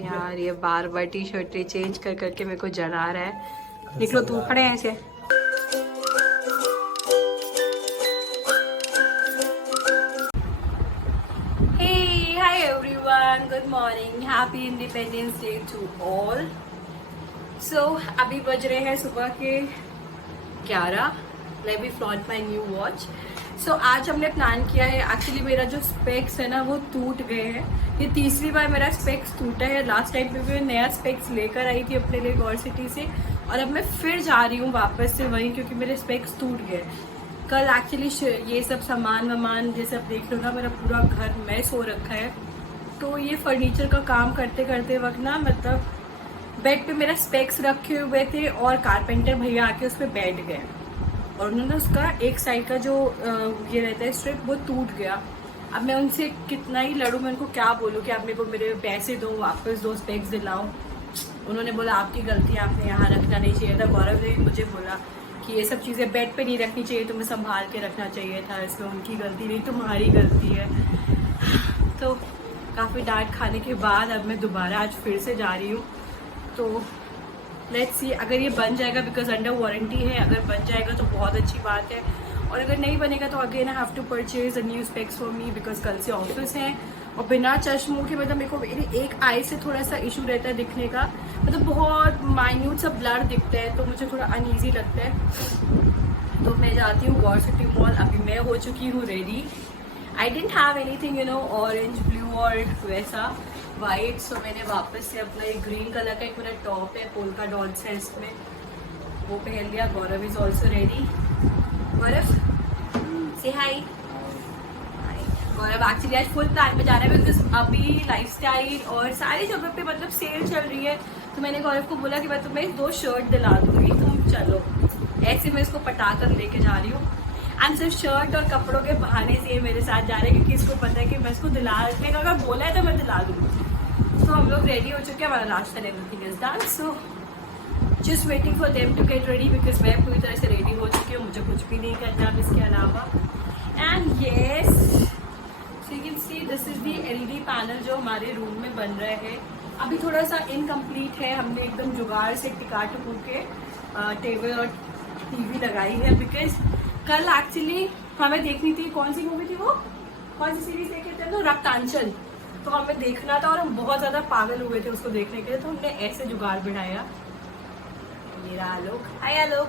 यार ये बार बार T shirt change कर करके मेरे को जला रहा है। निकलो तू, खड़े हैं ऐसे। Hey, hi everyone, good morning, happy Independence Day to all. So अभी बज रहे हैं सुबह के 11। Let me flaunt my new watch. So आज हमने प्लान किया है, एक्चुअली मेरा जो स्पेक्स है ना वो टूट गए हैं। ये तीसरी बार मेरा स्पेक्स टूटा है। लास्ट टाइम पे मैं नया स्पेक्स लेकर आई थी अपने लिए गौर सिटी से, और अब मैं फिर जा रही हूँ वापस से वहीं, क्योंकि मेरे स्पेक्स टूट गए। कल एक्चुअली ये सब सामान वामान जैसे आप देख रहे हो ना, मेरा पूरा घर मैस हो रखा है। तो ये फर्नीचर का काम करते करते वक्त ना, मतलब बेड पे मेरा स्पेक्स रखे हुए थे और कारपेंटर भैया आके उस पर बैठ गए, और उन्होंने उसका एक साइड का जो ये रहता है स्ट्रिप, वो टूट गया। अब मैं उनसे कितना ही लड़ूं, मैं उनको क्या बोलूं कि आप मेरे को मेरे पैसे दो, वापस दो, स्पेक्स दिलाओ। उन्होंने बोला आपकी गलती, आपने यहाँ रखना नहीं चाहिए था। गौरव ने मुझे बोला कि ये सब चीज़ें बेड पे नहीं रखनी चाहिए, तुम्हें संभाल के रखना चाहिए था, इसमें उनकी गलती नहीं, तुम्हारी गलती है। तो काफ़ी डांट खाने के बाद अब मैं दोबारा आज फिर से जा रही हूँ। तो लेट्स सी, अगर ये बन जाएगा, बिकॉज अंडर वारंटी है, अगर बन जाएगा तो बहुत अच्छी बात है, और अगर नहीं बनेगा तो again I have to purchase a new specs for me, because कल से ऑफिस है। और बिना चश्मों के, मतलब मेरे को मेरी एक आई से थोड़ा सा इशू रहता है दिखने का, मतलब बहुत माइन्यूट सा ब्लर दिखता है, तो मुझे थोड़ा अनईजी लगता है। तो मैं जाती हूँ गौर सिटी मॉल। अभी मैं हो चुकी हूँ ready. I didn't have anything you know orange blue और वैसा वाइट, सो मैंने वापस से अपना एक ग्रीन कलर का एक पूरा टॉप है, पोल्का डॉट्स है इसमें, वो पहन लिया। गौरव इज ऑल्सो रेडी। गौरव से हाई। गौरव एक्चुअली आज फुल प्लान में जा रहा है, बिकॉज अभी लाइफस्टाइल और सारी जगह पे मतलब सेल चल रही है। तो मैंने गौरव को बोला कि मैं तुम्हें 2 शर्ट दिला दूंगी, तुम चलो। ऐसे मैं इसको पटा कर लेके जा रही हूँ, एंड सिर्फ शर्ट और कपड़ों के बहाने से ये मेरे साथ जा रहे हैं, क्योंकि इसको पता है कि मैं इसको दिलाने का अगर बोला है तो मैं दिला दूँगी। तो हम लोग रेडी हो चुके हैं, हमारा नाश्ता everything is done, so just waiting for them to get ready, because मैं पूरी तरह से रेडी हो चुकी हूँ, मुझे कुछ भी नहीं करना अब इसके अलावा। And yes, so you can see this is the LED panel जो हमारे रूम में बन रहा है। अभी थोड़ा सा इनकम्प्लीट है, हमने एकदम जुगाड़ से टिका टुकू के टेबल और TV लगाई है, बिकॉज कल एक्चुअली हमें देखनी थी, कौन सी मूवी थी वो, कौन सी सीरीज देखे थे, तो रक्तांचल, तो हमें देखना था, और हम बहुत ज़्यादा पागल हुए थे उसको देखने के लिए। तो हमने ऐसे जुगाड़ बढ़ाया। मेरा आलोक, हाय आलोक,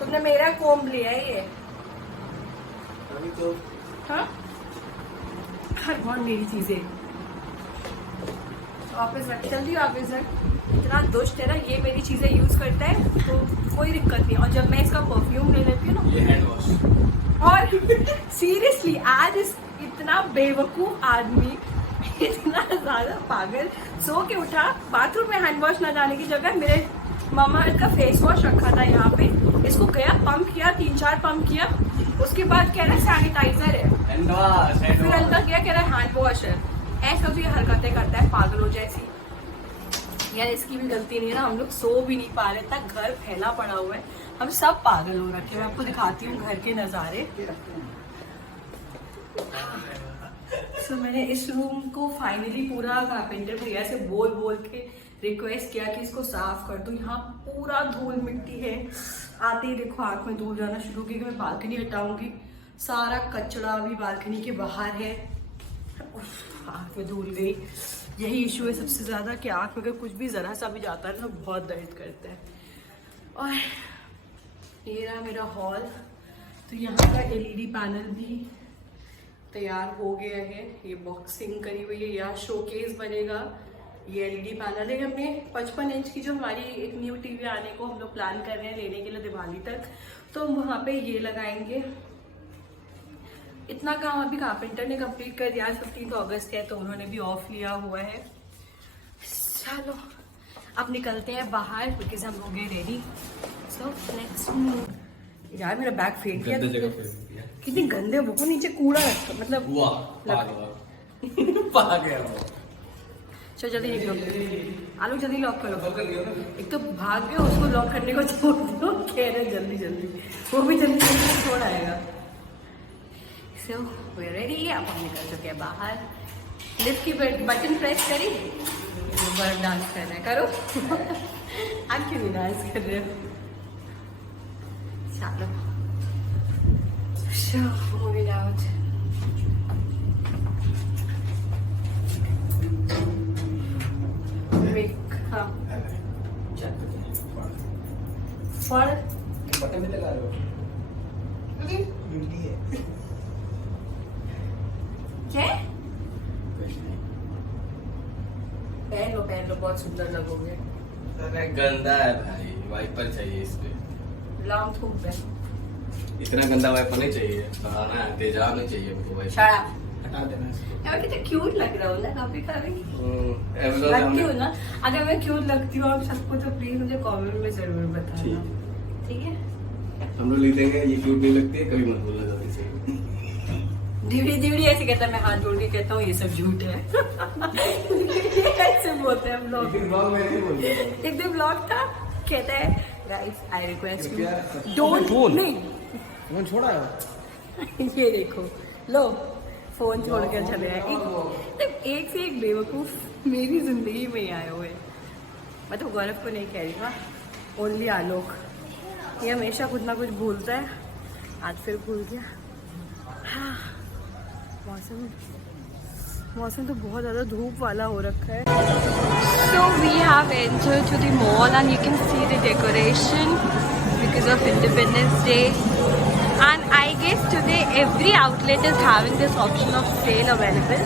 तुमने मेरा कोम्ब लिया है ये? अभी तो हाँ, हर बहुत मेरी चीजें वापस रख, जल्दी वापस रख। इतना दुष्ट है ना, ये मेरी चीजें यूज करता है तो कोई दिक्कत नहीं। और जब मैं इसका परफ्यूम ले लेती हूँ ना, ये हैंड वॉश, और सीरियसली आज इतना बेवकूफ आदमी, इतना ज्यादा पागल, सो के उठा, बाथरूम में हैंड वॉश न जाने की जगह मेरे मामा का फेस वॉश रखा था यहाँ पे, इसको गया पंप किया, 3-4 पंप किया, उसके बाद कह रहा है सैनिटाइजर है, फिर अंदर गया कह रहा है हैंड वॉश है। ऐसा भी हरकतें करता है पागल हो जैसी। यार इसकी भी गलती नहीं है ना, हम लोग सो भी नहीं पा रहे, तक घर फैला पड़ा हुआ है, हम सब पागल हो रखे हैं। मैं आपको दिखाती हूँ घर के नज़ारे। सो मैंने इस रूम को फाइनली पूरा कारपेंटर भैया से बोल बोल के रिक्वेस्ट किया कि इसको साफ कर दो। यहाँ पूरा धूल मिट्टी है, आते ही देखो आँख में धूल जाना शुरू की। मैं बालकनी हटाऊंगी, सारा कचरा भी बालकनी के बाहर है, आँख में धूल गई। यही इशू है सबसे ज़्यादा कि आँख में अगर कुछ भी ज़रा सा भी जाता है तो बहुत दर्द करता है। और ये रहा मेरा हॉल। तो यहाँ का LED पैनल भी तैयार हो गया है, ये बॉक्सिंग करी हुई है, यहाँ शोकेस बनेगा। ये LED पैनल है, हमने 55 इंच की जो हमारी एक न्यू TV आने को हम लोग प्लान कर रहे हैं लेने के लिए दिवाली तक, तो वहाँ पे ये लगाएंगे। इतना काम अभी कारपेंटर ने कंप्लीट कर दिया। आज 15 अगस्त है तो उन्होंने भी ऑफ लिया हुआ है। चलो अब निकलते हैं बाहर, बिकॉज हम लोग रेडी। So let's move. यार मेरा बैग फेंक दिया, कितनी गंदे बुको, नीचे कूड़ा रखा, मतलब चलो जल्दी निकलो, आलू जल्दी लॉक करो। एक तो भाग गए, उसको लॉक करने को छोड़ दो, कह रहे जल्दी जल्दी, वो भी जल्दी जल्दी छोड़ आएगा। सो वी आर रेडी, अब हम निकल चुके हैं बाहर। लिफ्ट की बटन प्रेस करी, बर्फ डांस कर रहे हैं, करो। आप क्यों नहीं डांस कर रहे हो? चलो मूविंग आउट। हाँ पढ़, बटन में लगा लो। क्या पहन लो, बहुत सुंदर लगोगे। अरे गंदा है भाई, वाइपर चाहिए इस पे। लॉन्ग थूक है। इतना गंदा वाइपर नहीं चाहिए, बढ़ाना है, तेजाब नहीं चाहिए हमको वाइपर। शराब हटा देना इसको। यार कितना क्यूट लग रहा हो ना कभी कभी। एवलो लगती हूँ ना, अगर मैं क्यूट लगती हूँ आप सबको तो प्लीज मुझे कमेंट में जरूर बताना, ठीक है? हम लोग लिख देंगे ये क्यूट नहीं लगती है, कभी मत बोलना जल्दी से। दीदी ऐसे कहता है, मैं हाथ जोड़ के कहता हूँ ये सब झूठ है। ऐसे बोलते हैं हम लोग। एक दिन ब्लॉग था, कहता है guys I request you don't, नहीं फोन छोड़ा है। ये देखो लो, फोन छोड़ कर चले आए। एक से एक बेवकूफ मेरी जिंदगी में ही आए हुए। मैं तो गौरव को नहीं कह रही, हाँ ओनली आलोक, ये हमेशा कुछ ना कुछ भूलता है, आज फिर भूल गया। हाँ मौसम तो बहुत ज़्यादा धूप वाला हो रखा है। So we have entered to the mall and you can see the decoration because of Independence Day. And I guess today every outlet is having this option of sale available.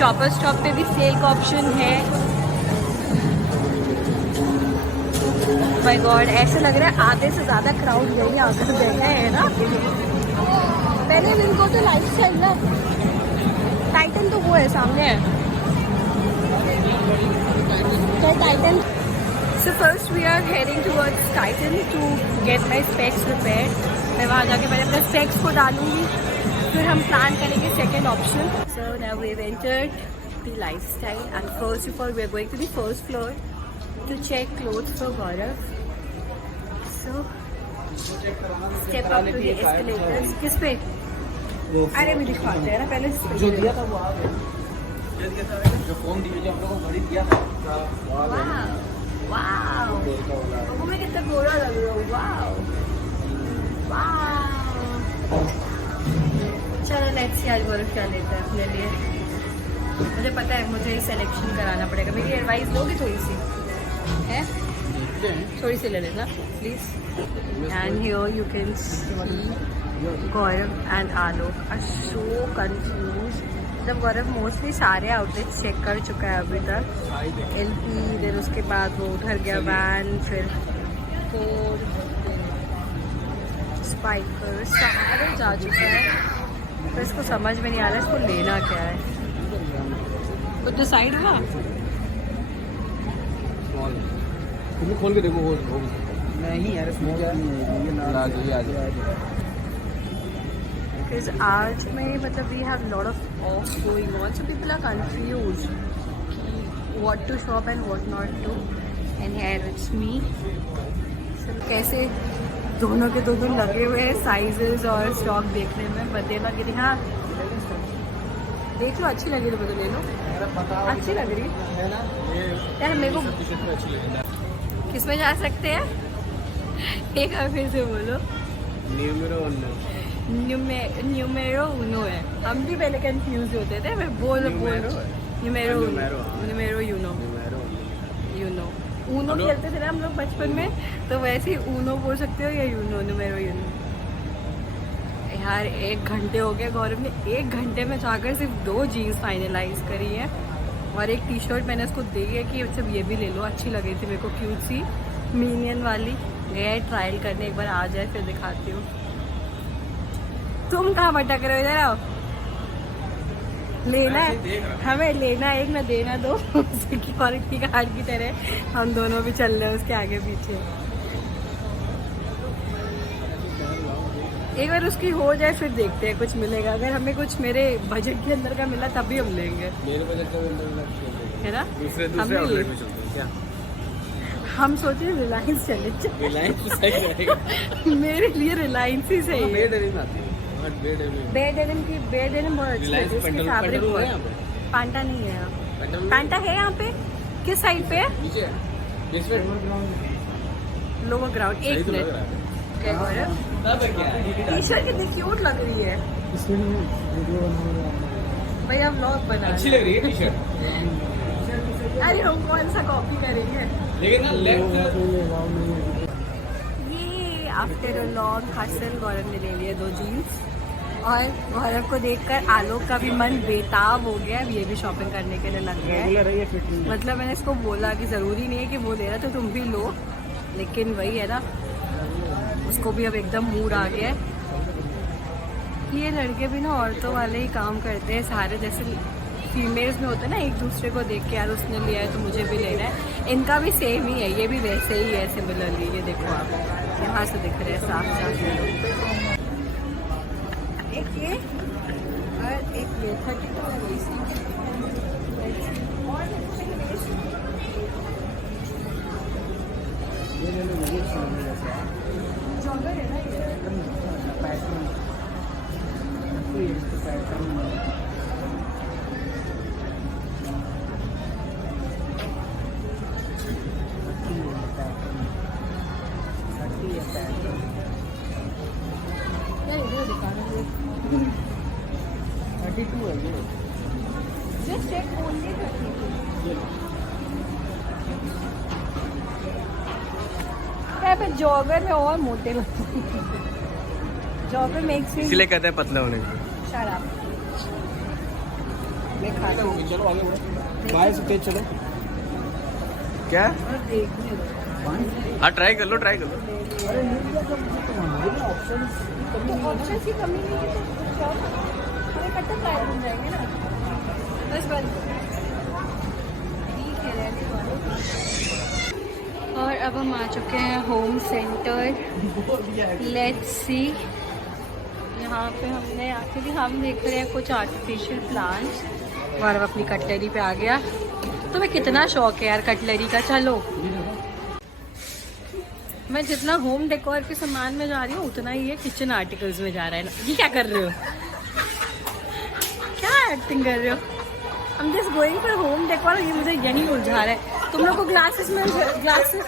Shoppers Stop पे भी cell का option है। My God, ऐसा लग रहा है आधे से ज़्यादा क्राउड यही आकर बैठे हैं ना। पहले दिन को तो लाइफ स्टाइल ना, टाइटन तो वो है सामने है, Titan. So first we are heading towards Titan to get my specs repaired. मैं वहाँ जाके पहले अपने specs को डालूंगी, फिर हम प्लान करेंगे second option. So now we've entered the lifestyle and first of all we are going to the first floor to check clothes for Gaurav. So step up to the escalators. किस पे? अरे भी दिखाते हैं ना पहले, जो दिया था वो आ गया। जो फोन दिया, जो हम लोगों को घड़ी दिया था। वाओ वो मैं कितना गोरा लग रहा हूँ। वाओ चलो लेट्स सी आज गौरव क्या लेता है अपने लिए। मुझे पता है मुझे सिलेक्शन कराना पड़ेगा, मेरी एडवाइस लोगी थोड़ी सी है? थोड़ी सी ले लेना please. And here you can see Gaurav and Alok are so confused. मतलब गौरव मोस्टली सारे आउटलेट्स चेक कर चुका है अभी तक, LP, फिर उसके बाद वो उधर गया वैन, फिर फोर स्पाइकर, सारे जा चुका है, तो इसको समझ में नहीं आ रहा है इसको लेना क्या है। तो डिसाइड हुआ खोल के देखो वो नहीं यार, Because आज में मतलब we have lot of off going on, so people are confused what to shop and what not to. And here it's me. So कैसे दोनों के दोनों लगे हुए हैं साइजेस और स्टॉक देखने में, बदले लग रही। हाँ देख लो, अच्छी लगी तो बदल ले लो, अच्छी लग रही है ना यार मेरे को। किस में जा सकते हैं? एक बार फिर से बोलो। न्यूमेरो उनो है, हम भी पहले कंफ्यूज होते थे, मैं बोल न्यूमेरो यूनो ऊनो खेलते थे ना हम लोग बचपन में, तो वैसे ही ऊनो बोल सकते हो या यूनो, न्यूमेरो यूनो। यार 1 घंटे हो गए, गौरव ने 1 घंटे में जाकर सिर्फ 2 जीन्स फाइनलाइज करी है और एक टी शर्ट मैंने उसको दी है कि सब ये भी ले लो, अच्छी लगी थी मेरे को, क्यूट सी मिनियन वाली। गया ट्रायल करने, एक बार आ जाए फिर दिखाती हूँ। तुम कहाँ भटक रहे हो? इधर आओ, लेना है हमें, लेना है एक, मैं देना दो सिक्योरिटी गार्ड की तरह हम दोनों भी चल रहे हैं उसके आगे पीछे। एक बार उसकी हो जाए फिर देखते हैं कुछ मिलेगा, अगर हमें कुछ मेरे बजट के अंदर का मिला तभी हम लेंगे, मेरे बजट का है ना? दूसरे आउटलेट में चलते हैं क्या? हम सोचे रिलायंस चले, रिलायंस सही रहेगा। मेरे लिए रिलायंस ही सही है। बेड एनिम आती है, बेड एनिम बहुत अच्छी है, इसकी फैब्रिक बहुत पांटा नहीं है यहाँ। पांटा है यहाँ पे? किस साइड पे है? नीचे लोअर ग्राउंड। एक मिनट, क्या टी शर्ट कितनी क्यूट लग रही है भैया, व्लॉग बना अच्छी लग रही है टी शर्ट। अरे हम कौन सा कॉपी करेंगे। लेकिन ना लेफ्ट ये आफ्टर अ लॉन्ग हसल गौरव ने ले लिए 2 जीन्स, और गौरव को देखकर आलोक का भी मन बेताब हो गया। अब ये भी शॉपिंग करने के लिए लग गया है। मतलब मैंने इसको बोला कि ज़रूरी नहीं है कि वो ले रहा तो तुम भी लो, लेकिन वही है ना, उसको भी अब एकदम मूड आ गया है। ये लड़के भी ना औरतों वाले ही काम करते हैं सारे, जैसे फीमेल्स में होता है ना, एक दूसरे को देख के यार उसने लिया है तो मुझे भी लेना है। इनका भी सेम ही है, ये भी वैसे ही है सिमिलरली। ये देखो आप यहाँ से दिख रहे हैं साफ साफ। एक ये और एक ये 32 जॉगर है ना ये। Just check only 32. पे जॉगर में और मोटे लगते हैं। जॉगर मेक्स मी इसलिए कहते हैं पतले होने को। शराब मैं खाता हूँ। चलो आगे बढ़ो, बाहर से तेज चलो। क्या? हाँ ट्राई कर लो, ट्राई कर लो। तो ऑप्शन की कमी नहीं है तो शॉप हमें कट्टा ट्राई बन जाएंगे ना, बस बंद ठीक है रहने वालों। और अब हम आ चुके हैं होम सेंटर। लेट्स सी, यहाँ पे हमने एक्चुअली हम देख रहे हैं कुछ आर्टिफिशियल प्लांट्स। और अब अपनी कटलरी पे आ गया। तुम्हें कितना शौक है यार कटलरी का। चलो मैं जितना होम डेकोर के सामान में जा रही हूँ उतना ही ये किचन आर्टिकल्स में जा रहा है ना। ये क्या कर रहे हो, क्या एक्टिंग कर रहे हो? हम just going for home decor. ये मुझे यही उलझा रहा है। तुम लोग को ग्लासेस में ग्लासेस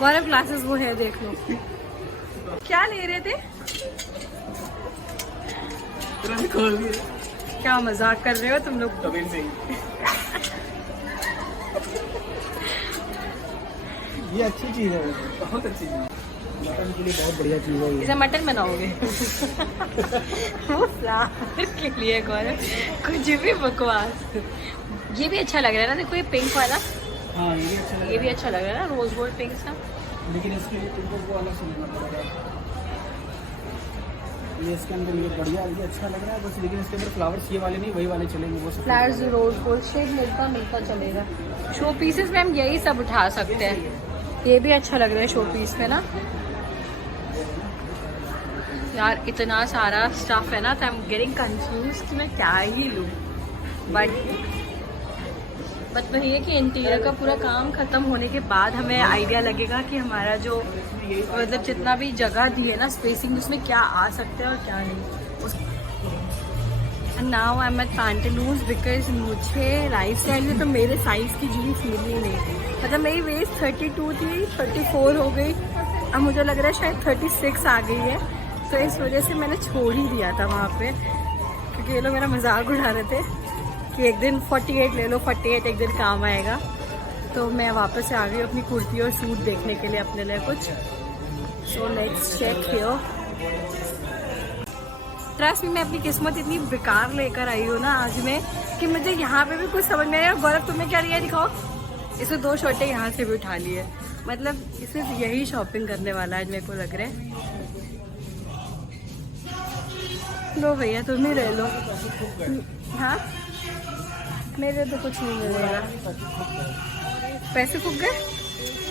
गौरव ग्लासेस वो है देख लो। क्या ले रहे थे? क्या मजाक कर रहे हो तुम लोग? ये अच्छी चीज है, बहुत अच्छी चीज, मटन के लिए बहुत बढ़िया चीज है। इसे मटन बनाओगे? वो फ्लावर के लिए गौरव कुछ भी बकवास। ये भी अच्छा लग रहा है ना, देखो ये पिंक वाला। हाँ ये भी अच्छा लग रहा है। ये भी अच्छा लग रहा है ना, रोज गोल्ड पिंक सा। लेकिन इसके लिए तुमको वो अलग से लेना पड़ेगा। ये इसके अंदर ये बढ़िया, ये अच्छा लग रहा है बस, लेकिन इसके अंदर फ्लावर्स ये वाले नहीं, वही वाले चलेंगे। वो सब फ्लावर्स रोज गोल्ड शेड मिलता चलेगा। शो पीसेस में हम यही सब उठा सकते हैं। ये भी अच्छा लग रहा है शो पीस में ना। यार इतना सारा स्टफ है ना, तो आई एम गेटिंग कंफ्यूज कि मैं क्या ही लूँ। बट वही है कि इंटीरियर का पूरा काम खत्म होने के बाद हमें आइडिया लगेगा कि हमारा जो मतलब जितना भी जगह दी है ना स्पेसिंग, उसमें क्या आ सकता है और क्या नहीं। Now I am at Pantaloons because मुझे लाइफ स्टाइल में तो मेरे साइज़ की जीन्स मिली नहीं। मतलब मेरी वेस्ट 32 थी, 34 हो गई, अब मुझे लग रहा है शायद 36 आ गई है। तो इस वजह से मैंने छोड़ ही दिया था वहाँ पे, क्योंकि ये लोग मेरा मजाक उड़ा रहे थे कि एक दिन 48 ले लो, 48 एक दिन काम आएगा। तो मैं वापस से आ गई अपनी कुर्ती और सूट देखने के लिए अपने लिए कुछ। So let's check here. ट्रस्ट में मैं अपनी किस्मत इतनी बेकार लेकर आई हूँ ना आज में, कि मुझे यहाँ पे भी कुछ समझ नहीं आया। गौरव तुम्हें क्या लिया दिखाओ। इसमें 2 शर्टें यहाँ से भी उठा ली है। मतलब सिर्फ यही शॉपिंग करने वाला है मेरे को लग रहा है। लो भैया तुम ही ले लो। हाँ मेरे तो कुछ नहीं मिलेगा। पैसे फूक गए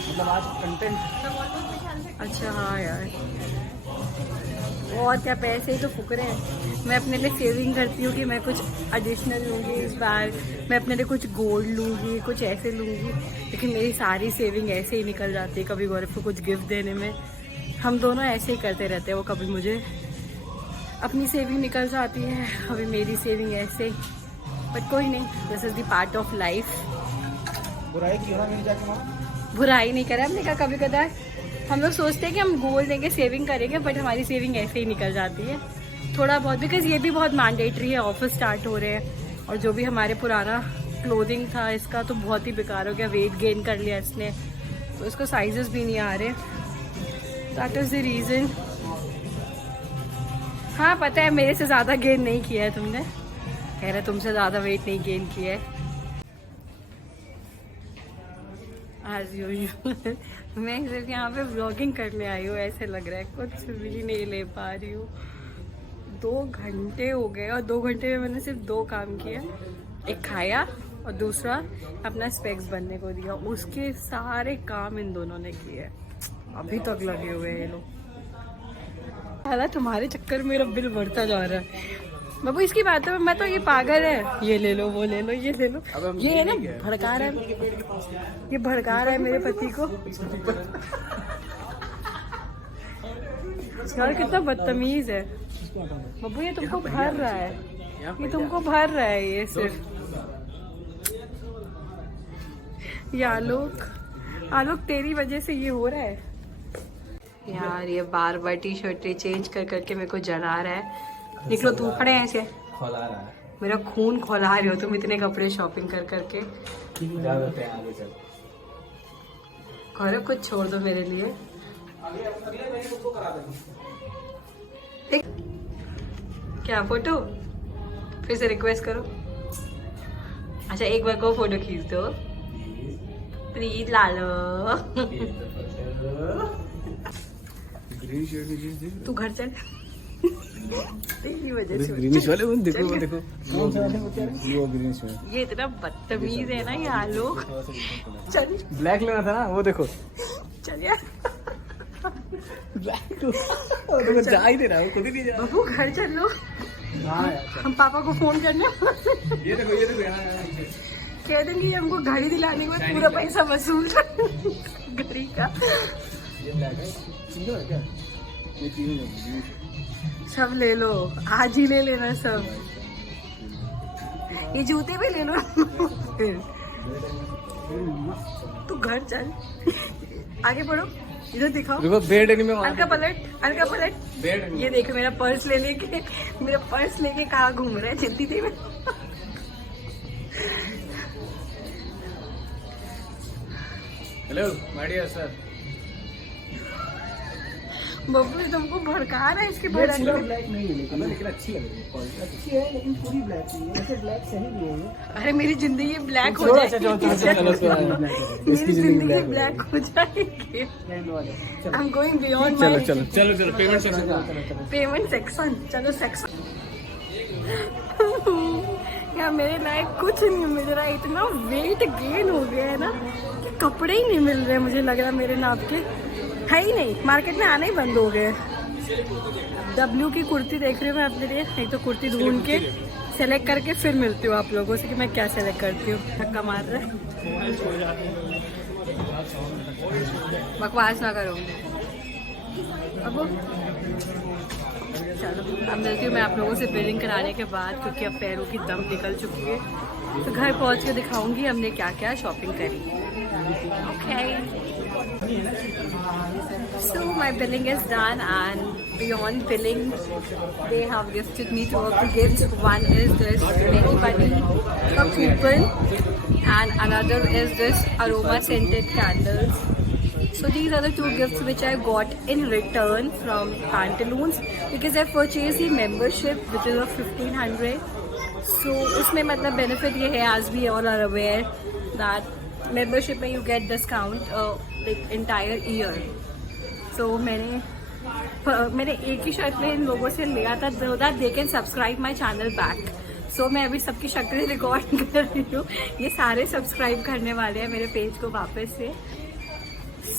मतलब आज कंटेंट। अच्छा हाँ यार, और क्या, पैसे ही तो फूक रहे हैं। मैं अपने लिए सेविंग करती हूँ कि मैं कुछ एडिशनल लूँगी इस बार, मैं अपने लिए कुछ गोल्ड लूँगी, कुछ ऐसे लूँगी। लेकिन मेरी सारी सेविंग ऐसे ही निकल जाती है। कभी गौरव को कुछ गिफ्ट देने में, हम दोनों ऐसे ही करते रहते हैं। वो कभी मुझे अपनी सेविंग निकल जाती है, कभी मेरी सेविंग ऐसे। बट कोई नहीं, this is the part of life. बुराई क्यों ना मेरी जाके माँ? बुराई नहीं करा हमने, कहा कभी कदार हम लोग सोचते हैं कि हम गोल्ड देंगे, सेविंग करेंगे, बट हमारी सेविंग ऐसे ही निकल जाती है थोड़ा बहुत, बिकॉज ये भी बहुत मैंडेटरी है, ऑफिस स्टार्ट हो रहे हैं, और जो भी हमारे पुराना क्लोथिंग था इसका तो बहुत ही बेकार हो गया, वेट गेन कर लिया इसने, तो इसको साइजेस भी नहीं आ रहे, दैट इज द रीज़न। हाँ पता है मेरे से ज़्यादा गेन नहीं किया है तुमने, कह रहे तुमसे ज़्यादा वेट नहीं गेन किया है। एज यूजुअल मैं सिर्फ यहाँ पे व्लॉगिंग करने आई हूँ, ऐसे लग रहा है, कुछ भी नहीं ले पा रही हूँ। 2 घंटे हो गए और 2 घंटे में मैंने सिर्फ 2 काम किया, एक खाया और दूसरा अपना स्पेक्स बनने को दिया, उसके सारे काम इन दोनों ने किए, अभी तक लगे हुए हैं ये लोग। हालांकि तुम्हारे चक्कर में मेरा बिल बढ़ता जा रहा है बाबू, इसकी बात है, मैं तो ये पागल है, ये ले लो वो ले लो ये ले लो, ये है ना भड़का रहा है, ये भड़का रहा है मेरे पति को। यार कितना बदतमीज है बाबू, ये तुमको भर रहा है, ये तुमको भर रहा है, ये सिर्फ ये आलोक तेरी वजह से ये हो रहा है। यार ये बार बार टी शर्ट चेंज कर करके मेरे को जला रहा है, निकलो तू, खड़े हैं ऐसे, खोला रहा है, मेरा खून खौला रहे हो तुम इतने कपड़े शॉपिंग कर करके। आगे चल, करो कुछ छोड़ दो मेरे लिए। क्या फोटो फिर से रिक्वेस्ट करो, अच्छा एक बार को फोटो खींच दो प्लीज लालो। तू घर चल, तेरी वजह से ग्रीनिश वाले वो देखो वो देखो, कौन सा वाले वो ग्रीनिश में, ये इतना बदतमीज है ना ये आलो। चल ब्लैक लेना था ना, वो देखो चल यार, ब्लैक वो देखो जा ही नहीं रहा, वो खुद ही नहीं जा रहा। बाबू घर चल लो, हम पापा को फोन करने ये देखो यहाँ कह देंगे हमको घड़ी दिलाने के बाद पूरा पैसा वसूल घड़ी का। ये ब्लैक है, सिंगल है क्या? ये तीनों है, सब ले लो, आज ही ले लेना सब, ये जूते भी ले लो। तू घर चल, आगे बढ़ो, इधर दिखाओ, देखो बेड नहीं में अलका पलट, बेड, ये देखो मेरा पर्स लेके कहाँ घूम रहा है, चिंती थी मैं। Hello my dear sir, Babbu ये तुमको भड़का रहा है इसके बाद। ब्लैक नहीं है लेकिन अच्छी लग रही है, अच्छी है लेकिन पूरी ब्लैक नहीं है, वैसे ब्लैक सही नहीं है। अरे मेरी जिंदगी ब्लैक हो जाएगी, मेरी जिंदगी ब्लैक हो जाएगी। I am going beyond my, चलो पेमेंट सेक्शन, चलो सेक्शन। यार मेरे लायक कुछ नहीं मिल रहा है, इतना वेट गेन हो गया है ना कि कपड़े ही नहीं मिल रहे, मुझे लग रहा मेरे नाप के है ही नहीं, मार्केट में आने ही बंद हो गए। डब्ल्यू की कुर्ती देख रही हूँ मैं अपने लिए, एक तो कुर्ती ढूंढ के सेलेक्ट करके फिर मिलती हूँ आप लोगों से कि मैं क्या सेलेक्ट करती हूँ। धक्का मार रहा है, बकवास ना करो। अब चलो अब मिलती हूँ मैं आप लोगों से बिलिंग कराने के बाद, क्योंकि अब पैरों की दम निकल चुकी है, तो घर पहुँच के दिखाऊंगी हमने क्या क्या शॉपिंग करी। Okay so my billing is done, and beyond billing they have gifted me 2 of the gifts. One is this Many Bunny a coupon and another is this aroma scented candles. So these are the 2 gifts which I got in return from Pantaloons, because I purchased the membership which is of 1500. So उसमें मतलब benefit ये है, as we all are aware that membership में you get discount like entire year. So मैंने एक ही shirt में इन लोगों से लिया था, so that they can subscribe my channel back. So मैं अभी सबकी शक्लें रिकॉर्ड कर रही हूँ, ये सारे सब्सक्राइब करने वाले हैं मेरे पेज को वापस से।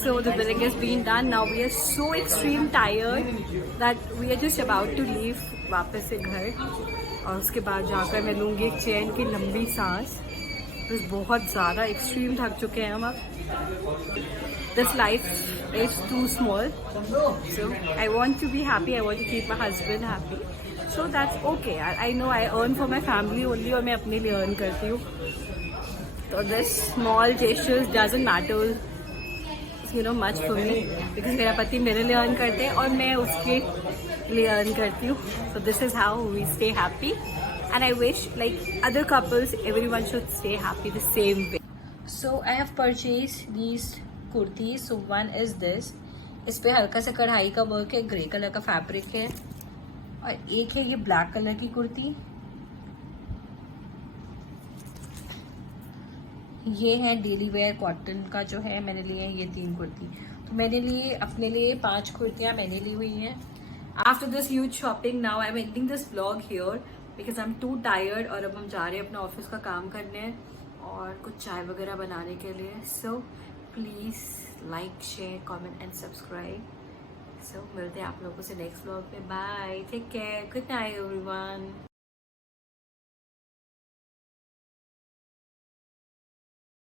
So the billing has been done. Now we are so extreme tired that we are just about to leave वापस से घर, और उसके बाद जाकर मैं लूँगी एक चैन की लंबी सांस, बस बहुत ज़्यादा एक्सट्रीम थक चुके हैं हम अब। This life is too small, so I want to be happy, I want to keep my husband happy, so that's okay. I know I earn for my family only और मैं अपने लिए अर्न करती हूँ. तो this small gestures doesn't matter much for me because मेरा पति मेरे लिए अर्न करते हैं और मैं उसके लिए अर्न करती हूँ. So this is how we stay happy and I wish like other couples everyone should stay happy the same way. So I have purchase these kurti. So one is this. इस पे हल्का सा कढ़ाई का वर्क है, grey colour का fabric है. और एक है ये ब्लैक कलर की कुर्ती. ये है डेली वेयर कॉटन का जो है मैंने लिए हैं ये 3 कुर्ती. तो मैंने लिए अपने लिए 5 कुर्तियाँ मैंने ली हुई हैं. After this huge shopping now I am ending this vlog here because I am to tired. और अब हम जा रहे हैं अपना ऑफिस का काम करने और कुछ चाय वगैरह बनाने के लिए. So please like share comment and subscribe. So मिलते हैं आप लोगों से नेक्स्ट व्लॉग में. Bye, take care, good night everyone.